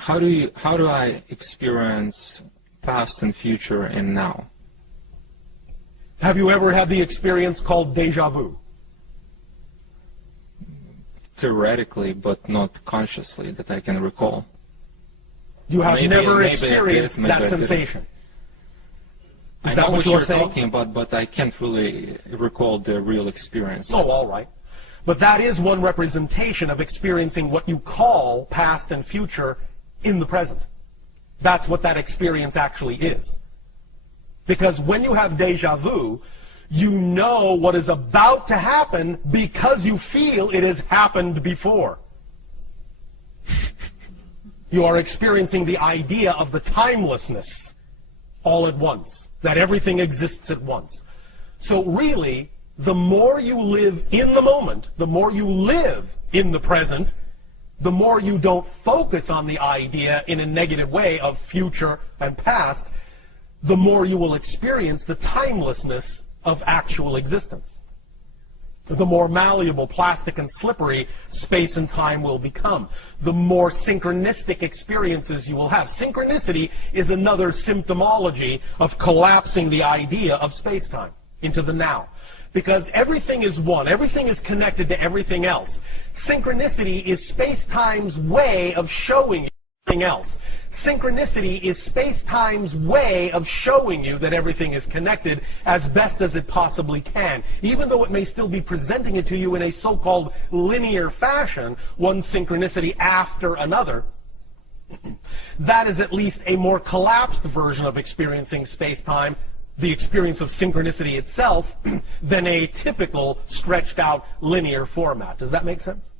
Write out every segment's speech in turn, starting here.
how do I experience past and future and now? Have you ever had the experience called déjà vu? Theoretically, but not consciously, that I can recall. You have never experienced maybe that sensation. I know what you're talking about, but I can't really recall the real experience. Oh, all right. But that is one representation of experiencing what you call past and future in the present. That's what that experience actually is. Because when you have déjà vu, you know what is about to happen because you feel it has happened before. You are experiencing the idea of the timelessness all at once, that everything exists at once. So really, the more you live in the moment, the more you live in the present, the more you don't focus on the idea in a negative way of future and past, the more you will experience the timelessness of actual existence. The more malleable, plastic, and slippery space and time will become. The more synchronistic experiences you will have. Synchronicity is another symptomology of collapsing the idea of space-time into the now. Because everything is one. Everything is connected to everything else. Synchronicity is space-time's way of showing you everything else. Synchronicity is space-time's way of showing you that everything is connected as best as it possibly can. Even though it may still be presenting it to you in a so-called linear fashion, one synchronicity after another, that is at least a more collapsed version of experiencing space-time, the experience of synchronicity itself, than a typical stretched-out linear format. Does that make sense?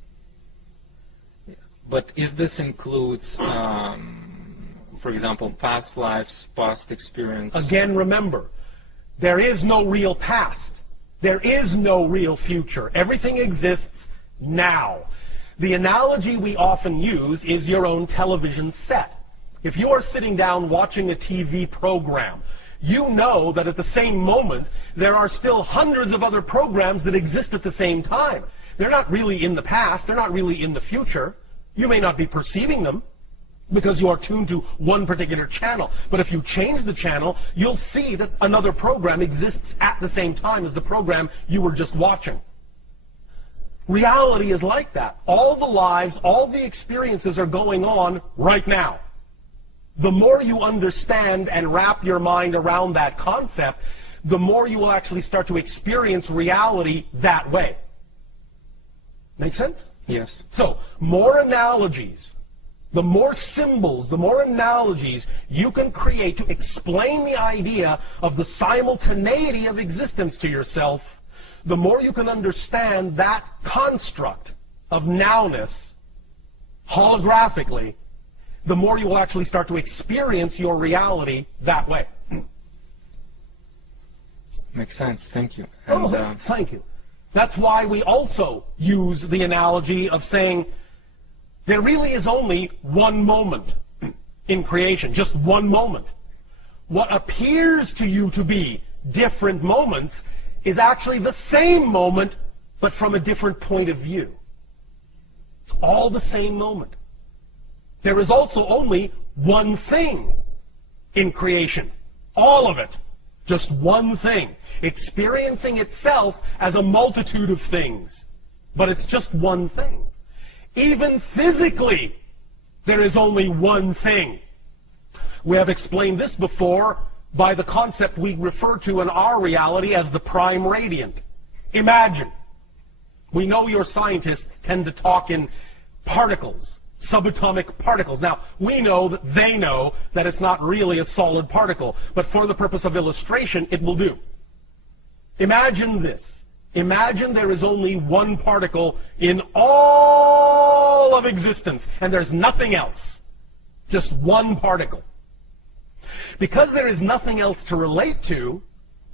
But is this includes, for example, past lives, past experience? Again, remember, there is no real past. There is no real future. Everything exists now. The analogy we often use is your own television set. If you are sitting down watching a TV program, you know that at the same moment, there are still hundreds of other programs that exist at the same time. They're not really in the past. They're not really in the future. You may not be perceiving them because you are tuned to one particular channel. But if you change the channel, you'll see that another program exists at the same time as the program you were just watching. Reality is like that. All the lives, all the experiences are going on right now. The more you understand and wrap your mind around that concept, the more you will actually start to experience reality that way. Make sense? Yes. So, more analogies, the more symbols, the more analogies you can create to explain the idea of the simultaneity of existence to yourself, the more you can understand that construct of nowness holographically, the more you will actually start to experience your reality that way. Makes sense. Thank you. And, thank you. That's why we also use the analogy of saying there really is only one moment in creation, just one moment. What appears to you to be different moments is actually the same moment, but from a different point of view. It's all the same moment. There is also only one thing in creation. All of it. Just one thing. Experiencing itself as a multitude of things. But it's just one thing. Even physically, there is only one thing. We have explained this before by the concept we refer to in our reality as the prime radiant. Imagine. We know your scientists tend to talk in particles. Subatomic particles. Now, we know that it's not really a solid particle, but for the purpose of illustration, it will do. Imagine this. Imagine there is only one particle in all of existence, and there's nothing else. Just one particle. Because there is nothing else to relate to,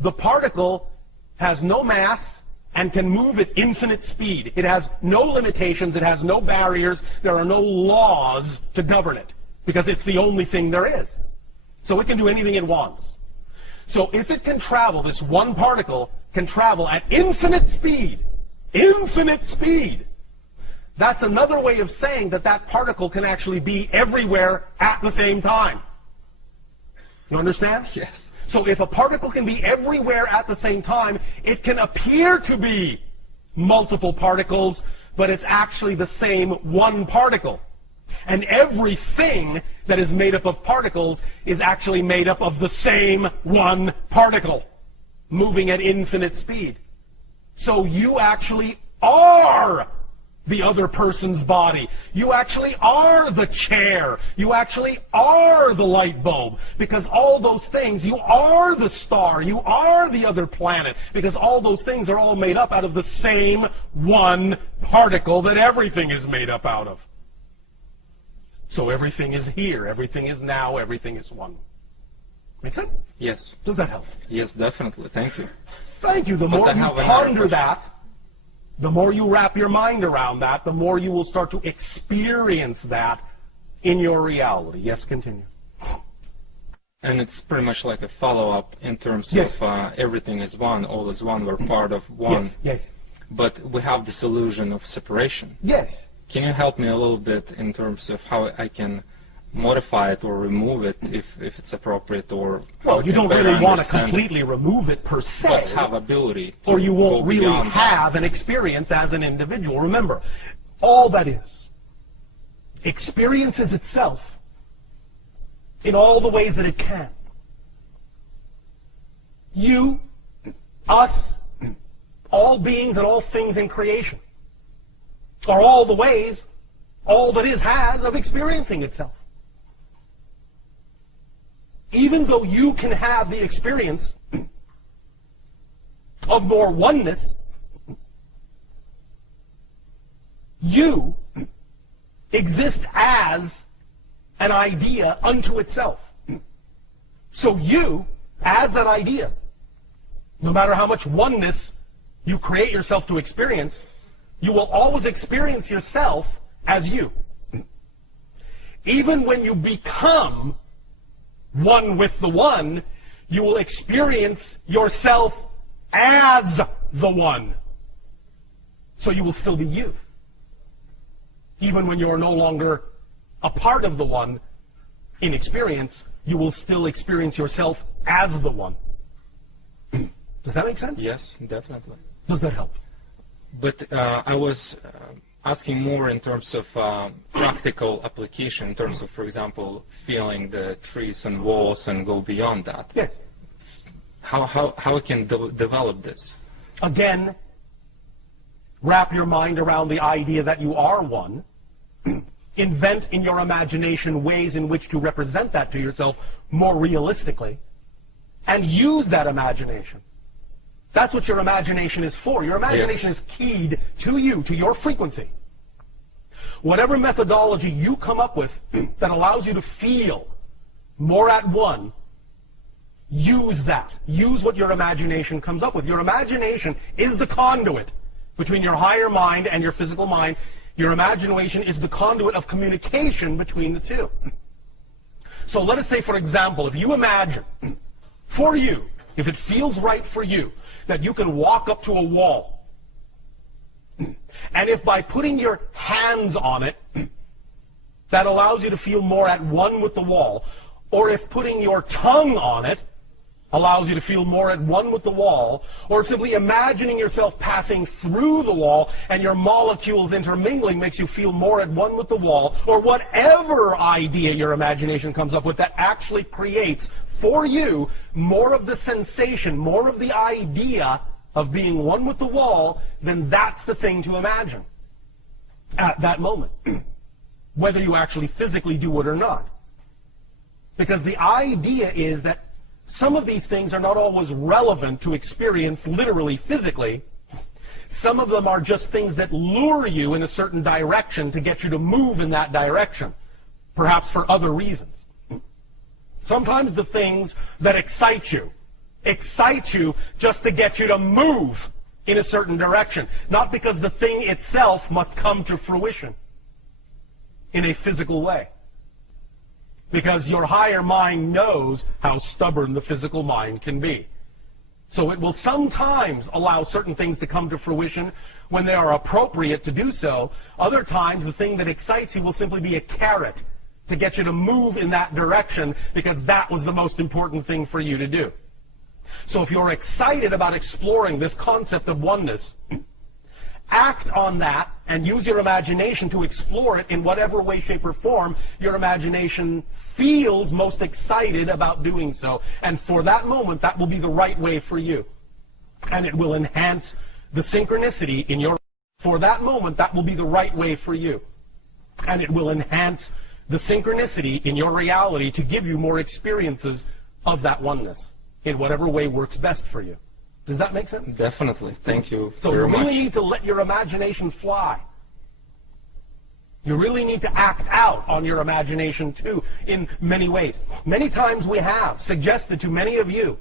the particle has no mass and can move at infinite speed. It has no limitations, it has no barriers, there are no laws to govern it, because it's the only thing there is. So it can do anything it wants. So if it can travel, this one particle can travel at infinite speed, That's another way of saying that that particle can actually be everywhere at the same time. You understand? Yes. So if a particle can be everywhere at the same time, it can appear to be multiple particles, but it's actually the same one particle. And everything that is made up of particles is actually made up of the same one particle, moving at infinite speed. So you actually are the other person's body. You actually are the chair. You actually are the light bulb. Because all those things, you are the star. You are the other planet. Because all those things are all made up out of the same one particle that everything is made up out of. So everything is here. Everything is now. Everything is one. Make sense? Yes. Does that help? Yes, definitely. Thank you. Thank you. The more you ponder that, the more you wrap your mind around that, the more you will start to experience that in your reality. Yes, continue. And it's pretty much like a follow-up in terms Yes. of everything is one, all is one, we're part of one. Yes, yes. But we have this illusion of separation. Yes. Can you help me a little bit in terms of how I can modify it or remove it if it's appropriate, or how I Well, you can don't better really want to understand it, completely remove it per se, but have ability to or you won't go really beyond that. have an experience as an individual. Remember, all that is experiences itself in all the ways that it can. You, us, all beings and all things in creation are all the ways all that is has of experiencing itself. Even though you can have the experience of more oneness, you exist as an idea unto itself. So you, as that idea, no matter how much oneness you create yourself to experience, you will always experience yourself as you. Even when you become one with the one, you will experience yourself as the one. So you will still be you. Even when you are no longer a part of the one in experience, you will still experience yourself as the one. Does that make sense? Yes, definitely. Does that help? But I was asking more in terms of practical application, in terms of, for example, feeling the trees and walls and go beyond that. Yes. How I can develop this? Again, wrap your mind around the idea that you are one. Invent in your imagination ways in which to represent that to yourself more realistically. And use that imagination. That's what your imagination is for. Your imagination is keyed to you, to your frequency. Whatever methodology you come up with that allows you to feel more at one, use that. Use what your imagination comes up with. Your imagination is the conduit between your higher mind and your physical mind. Your imagination is the conduit of communication between the two. So let us say, for example, if you imagine, for you, if it feels right for you, that you can walk up to a wall, and if by putting your hands on it, that allows you to feel more at one with the wall, or if putting your tongue on it allows you to feel more at one with the wall, or simply imagining yourself passing through the wall and your molecules intermingling makes you feel more at one with the wall, or whatever idea your imagination comes up with that actually creates for you more of the sensation, more of the idea of being one with the wall, then that's the thing to imagine at that moment, whether you actually physically do it or not. Because the idea is that some of these things are not always relevant to experience literally, physically. Some of them are just things that lure you in a certain direction to get you to move in that direction, perhaps for other reasons. Sometimes the things that excite you just to get you to move in a certain direction, not because the thing itself must come to fruition in a physical way. Because your higher mind knows how stubborn the physical mind can be. So it will sometimes allow certain things to come to fruition when they are appropriate to do so. Other times, the thing that excites you will simply be a carrot to get you to move in that direction because that was the most important thing for you to do. So if you're excited about exploring this concept of oneness, act on that and use your imagination to explore it in whatever way, shape, or form your imagination feels most excited about doing so. And for that moment, that will be the right way for you. And it will enhance the synchronicity in your... For that moment, that will be the right way for you. And it will enhance the synchronicity in your reality to give you more experiences of that oneness in whatever way works best for you. Does that make sense? Definitely. Thank you So you very much. really need to let your imagination fly. You really need to act out on your imagination, too, in many ways. Many times we have suggested to many of you,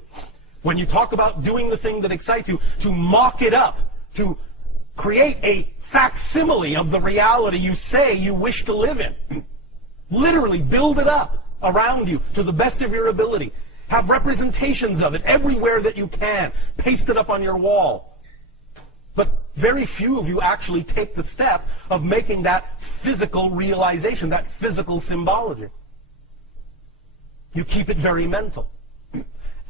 when you talk about doing the thing that excites you, to mock it up, to create a facsimile of the reality you say you wish to live in. Literally build it up around you to the best of your ability. Have representations of it everywhere that you can. Paste it up on your wall. But very few of you actually take the step of making that physical realization, that physical symbology. You keep it very mental.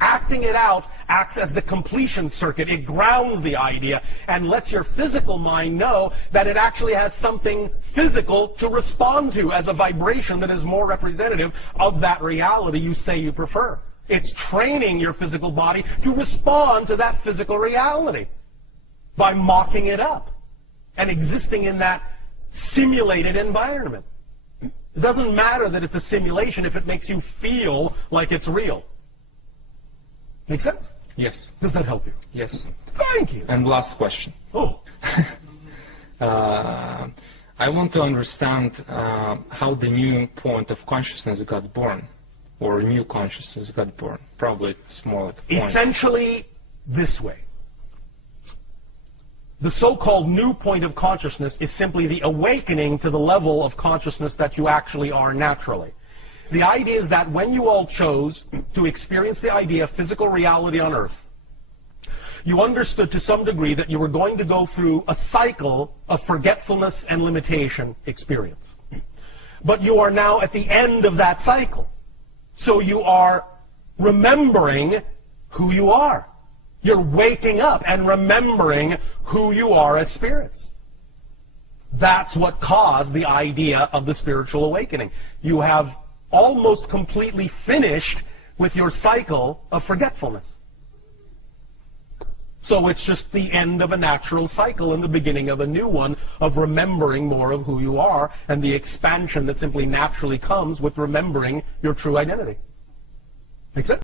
Acting it out acts as the completion circuit. It grounds the idea and lets your physical mind know that it actually has something physical to respond to as a vibration that is more representative of that reality you say you prefer. It's training your physical body to respond to that physical reality by mocking it up and existing in that simulated environment. It doesn't matter that it's a simulation if it makes you feel like it's real. Make sense? Yes. Does that help you? Yes. Thank you. And last question. Oh. I want to understand how the new point of consciousness got born, or new consciousness got born. Probably it's more like a point. Essentially this way. The so-called new point of consciousness is simply the awakening to the level of consciousness that you actually are naturally. The idea is that when you all chose to experience the idea of physical reality on Earth, you understood to some degree that you were going to go through a cycle of forgetfulness and limitation experience. But you are now at the end of that cycle. So you are remembering who you are. You're waking up and remembering who you are as spirits. That's what caused the idea of the spiritual awakening. You have almost completely finished with your cycle of forgetfulness. So it's just the end of a natural cycle and the beginning of a new one of remembering more of who you are and the expansion that simply naturally comes with remembering your true identity. Make sense?